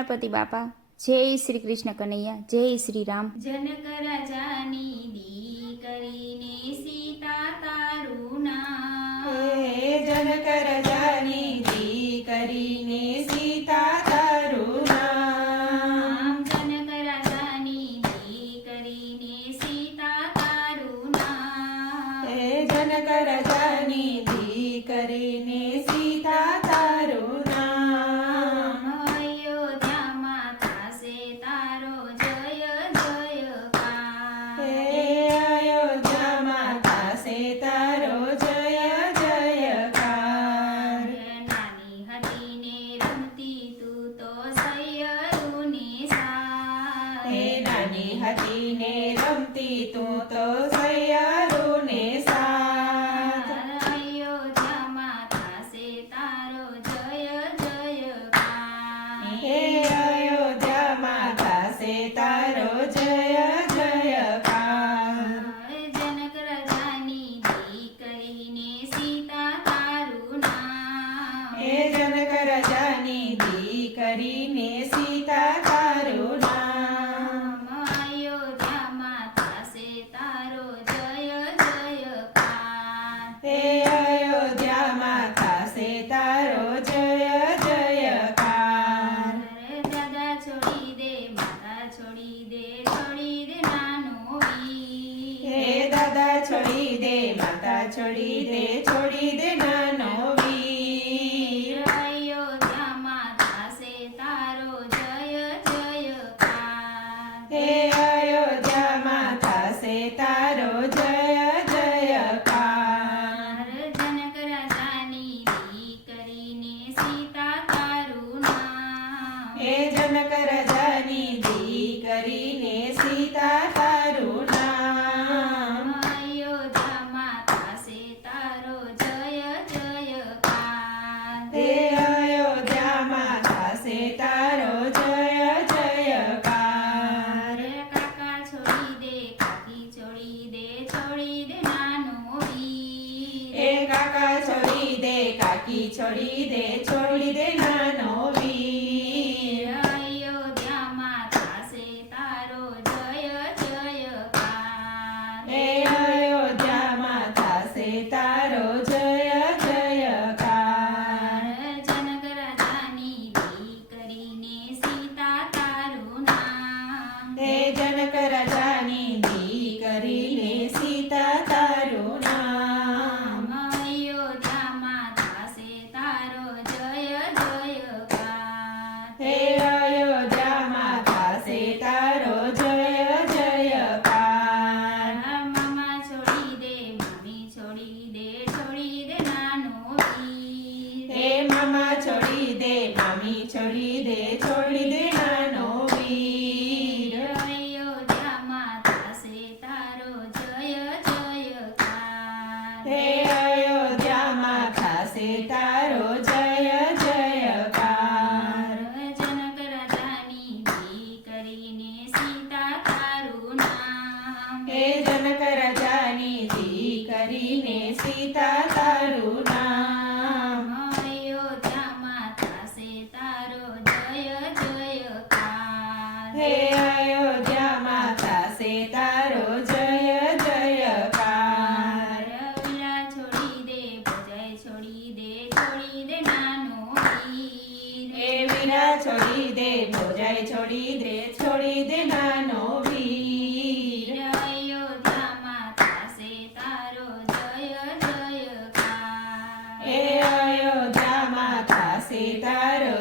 ગણપતિ બાપા, જય શ્રી કૃષ્ણ કનૈયા, જય શ્રી રામ। જનક રાજાની દીકરીને સીતા તારું નામ, હે જનક રાજાની દીકરીને સીતા તારું નામ, જનક રાજાની દીકરીને સીતા તારું નામ, હે જનક રાજાની દીકરીને સીતા તારું નામ, અયોધ્યામાં થાશે તારો જય જયકાર, હે અયોધ્યામાં થાશે તારો જય જયકાર, નાની હતી ને રમતી તું તો સૈયરોની સાથ, હે નાની હતી ને રમતી તું તો સૈયરોને સાથ, અયોધ્યામાં થાશે તારો જય જયકાર, હે અયોધ્યામાં થાશે તારો જય જયકાર, જનક રાજાની દીકરીને સીતા તારું નામ, હે જનક રાજાની દીકરીને સીતા તારું નામ, અયોધ્યામાં થાશે તારો જય જયકાર, હે અયોધ્યામાં થાશે તારો જય જયકાર, દાદા છોડી દે માતા છોડી દે છોડી દે નાનો વીર, હે દાદા છોડી દે માતા છોડી દે છોડી દે નાનો વીર, અયોધ્યામાં થાશે તારો જય જયકાર, હે અયોધ્યામાં થાશે તારો જય જયકાર, જનક રાજાની દીકરીને સીતા તારું નામ, હે જનક રાજાની દીકરીને સીતા તારું નામ, અયોધ્યામાં થાશે તારો જય જયકાર, હે અયોધ્યામાં થાશે તારો જય જયકાર, કાકા છોડી દે કાકી છોડી દે છોડી દે નાનો વીર, હે કાકા છોડી દે કાકી છોડી દે છોડી દે નાનો વીર, અયોધ્યામાં થાશે તારો જય જયકાર, હે અયોધ્યામાં થાશે તારો જય જયકાર, જનક રાજાની દીકરીને સીતા તારું નામ, હે જનક રાજાની દીકરીને સીતા તારું નામ, અયોધ્યામાં થાશે તારો જય જયકાર, હે અયોધ્યામાં થાશે તારો જય જયકાર, મામા છોડી દે મામી છોડી દે છોડી દે નાનો વીર, હે મામા છોડી દે મામી છોડી દે છોડી દે નાનો વીર, અયોધ્યામાં થાશે તારો જય જયકાર, હે અયોધ્યામાં થાશે તારો જય જયકાર, જનક રાજાની દીકરીને સીતા તારું નામ, હે જનક રાજાની દીકરીને સીતા તારું નામ, અયોધ્યામાં થાશે તારો જય જયકાર, હે અયોધ્યામાં થાશે તારો જય જયકાર, વીરા છોડી દે ભજાય છોડી દે છોડી દે નાનો વીર, હે વીરા છોડી દે ભોજાઈ છોડી દે છોડી દે નાનો વીર, અયોધ્યામાં થાશે તારો જય જયકાર, હે અયોધ્યામાં થાશે તારો